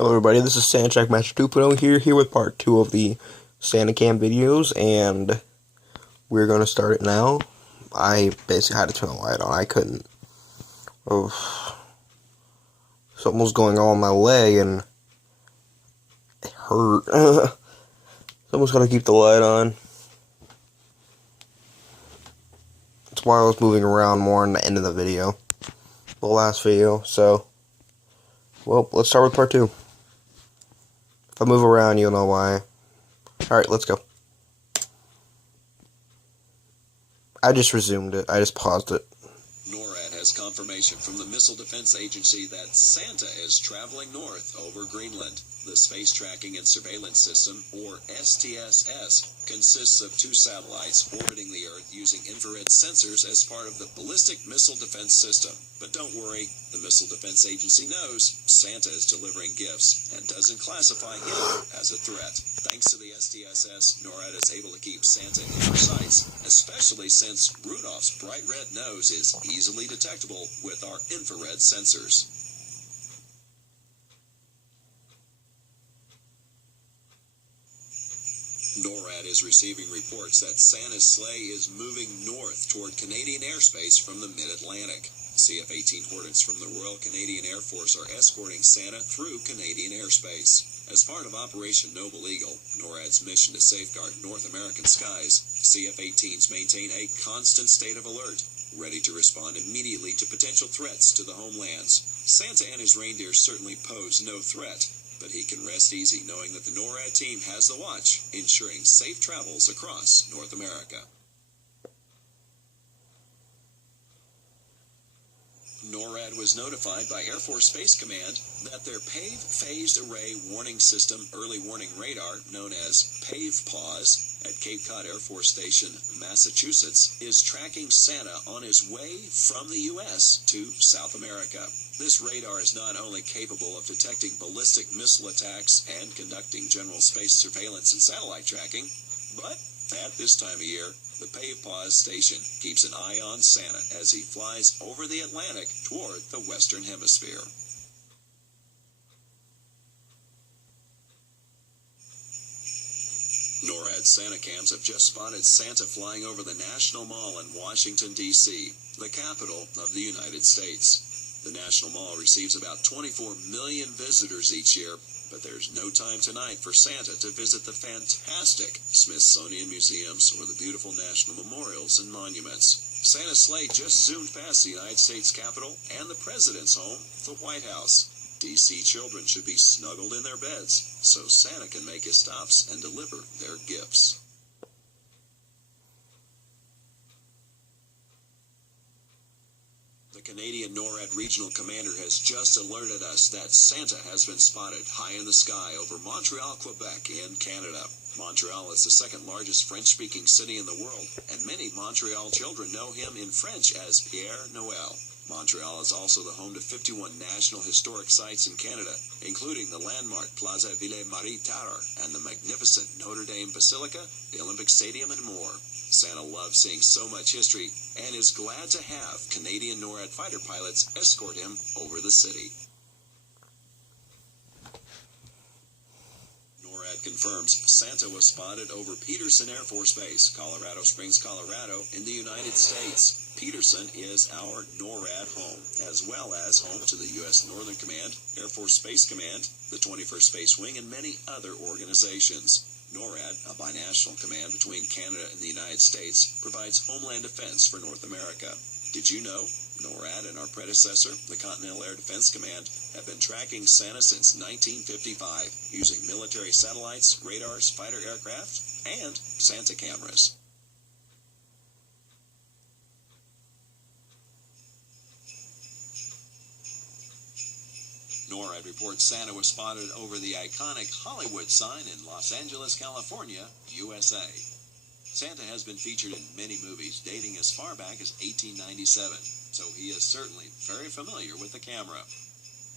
Hello everybody, this is SantaTrack Master 2.0 here with part 2 of the SantaCam videos, and we're going to start it now. I basically had to turn the light on. I couldn't. Something was going on in my leg and it hurt. Someone's got to keep the light on. That's why I was moving around more in the end of the video. The last video, so. Well, let's start with part 2. If I move around, you'll know why. Alright, let's go. I just resumed it. I just paused it. NORAD has confirmation from the Missile Defense Agency that Santa is traveling north over Greenland. The Space Tracking and Surveillance System, or STSS, consists of 2 satellites orbiting the Earth using infrared sensors as part of the Ballistic Missile Defense System. But don't worry, the Missile Defense Agency knows Santa is delivering gifts and doesn't classify him as a threat. Thanks to the STSS, NORAD is able to keep Santa in her sights, especially since Rudolph's bright red nose is easily detectable with our infrared sensors. NORAD is receiving reports that Santa's sleigh is moving north toward Canadian airspace from the mid-Atlantic. CF-18 Hornets from the Royal Canadian Air Force are escorting Santa through Canadian airspace. As part of Operation Noble Eagle, NORAD's mission to safeguard North American skies, CF-18s maintain a constant state of alert, ready to respond immediately to potential threats to the homelands. Santa and his reindeer certainly pose no threat, but he can rest easy knowing that the NORAD team has the watch, ensuring safe travels across North America. NORAD was notified by Air Force Space Command that their PAVE Phased Array Warning System Early Warning Radar, known as PAVE-PAWS, at Cape Cod Air Force Station, Massachusetts, is tracking Santa on his way from the U.S. to South America. This radar is not only capable of detecting ballistic missile attacks and conducting general space surveillance and satellite tracking, but at this time of year, the PAVE-PAWS station keeps an eye on Santa as he flies over the Atlantic toward the Western Hemisphere. NORAD SantaCams have just spotted Santa flying over the National Mall in Washington, D.C., the capital of the United States. The National Mall receives about 24 million visitors each year, but there's no time tonight for Santa to visit the fantastic Smithsonian museums or the beautiful national memorials and monuments. Santa's sleigh just zoomed past the United States Capitol and the President's home, the White House. D.C. children should be snuggled in their beds so Santa can make his stops and deliver their gifts. The Canadian NORAD Regional Commander has just alerted us that Santa has been spotted high in the sky over Montreal, Quebec, in Canada. Montreal is the second largest French-speaking city in the world, and many Montreal children know him in French as Pierre Noël. Montreal is also the home to 51 National Historic Sites in Canada, including the landmark Plaza Ville-Marie-Terre and the magnificent Notre Dame Basilica, the Olympic Stadium, and more. Santa loves seeing so much history and is glad to have Canadian NORAD fighter pilots escort him over the city. NORAD confirms Santa was spotted over Peterson Air Force Base, Colorado Springs, Colorado, in the United States. Peterson is our NORAD home, as well as home to the U.S. Northern Command, Air Force Space Command, the 21st Space Wing, and many other organizations. NORAD, a binational command between Canada and the United States, provides homeland defense for North America. Did you know NORAD and our predecessor, the Continental Air Defense Command, have been tracking Santa since 1955, using military satellites, radars, fighter aircraft, and Santa cameras. NORAD reports Santa was spotted over the iconic Hollywood sign in Los Angeles, California, USA. Santa has been featured in many movies dating as far back as 1897, so he is certainly very familiar with the camera.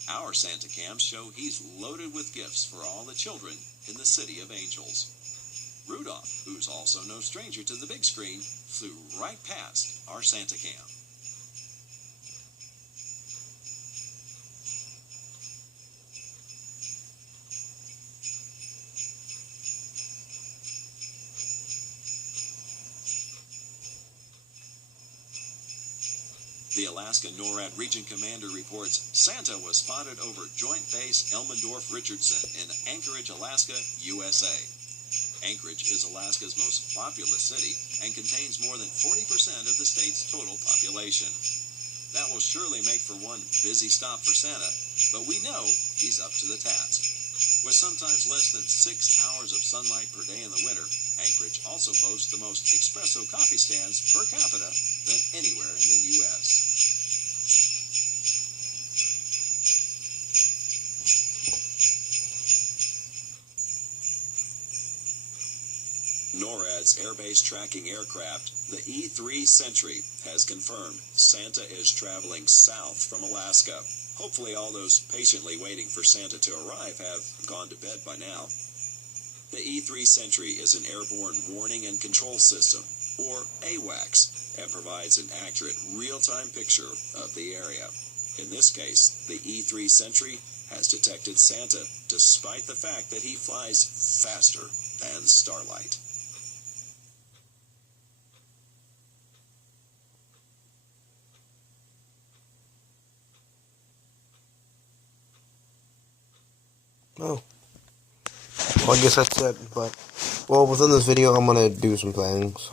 Our Santa cams show he's loaded with gifts for all the children in the City of Angels. Rudolph, who's also no stranger to the big screen, flew right past our Santa cam. Alaska NORAD Region Commander reports Santa was spotted over Joint Base Elmendorf-Richardson in Anchorage, Alaska, USA. Anchorage is Alaska's most populous city and contains more than 40% of the state's total population. That will surely make for one busy stop for Santa, but we know he's up to the task. With sometimes less than 6 hours of sunlight per day in the winter, Anchorage also boasts the most espresso coffee stands per capita than anywhere in the U.S. NORAD's airbase tracking aircraft, the E-3 Sentry, has confirmed Santa is traveling south from Alaska. Hopefully all those patiently waiting for Santa to arrive have gone to bed by now. The E-3 Sentry is an airborne warning and control system, or AWACS, and provides an accurate real-time picture of the area. In this case, the E-3 Sentry has detected Santa, despite the fact that he flies faster than Starlight. Oh. Well, I guess that's it, but, well, within this video, I'm gonna do some things.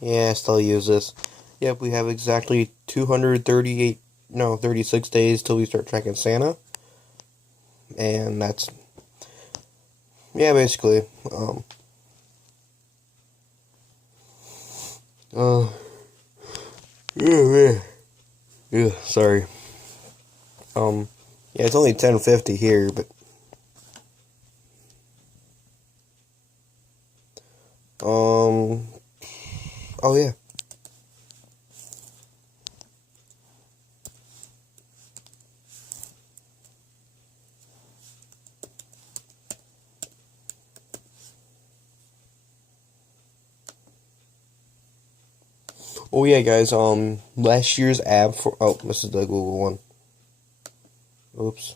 Yeah, I still use this. Yep, we have exactly 36 days till we start tracking Santa. And that's, yeah, basically, yeah, sorry. Yeah, it's only 10:50 here, but, oh yeah. Oh yeah, guys, last year's app for, oh, this is the Google one. Oops.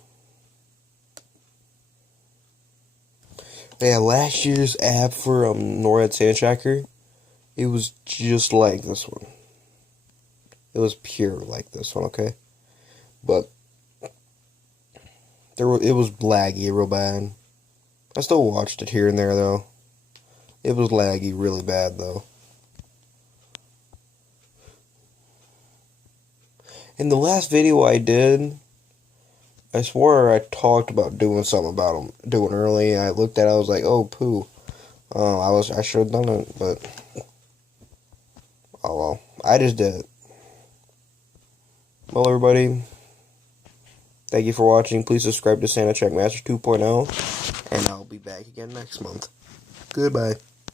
Yeah, last year's app for, NORAD Santa Tracker, it was just like this one. It was pure like this one, okay? But, it was laggy real bad. I still watched it here and there, though. It was laggy really bad, though. In the last video I did, I swore I talked about doing something about them doing early. I looked at it, I was like, oh poo. I should have done it, but oh well. I just did it. Well, everybody, thank you for watching. Please subscribe to Santa Track Master 2.0, and I'll be back again next month. Goodbye.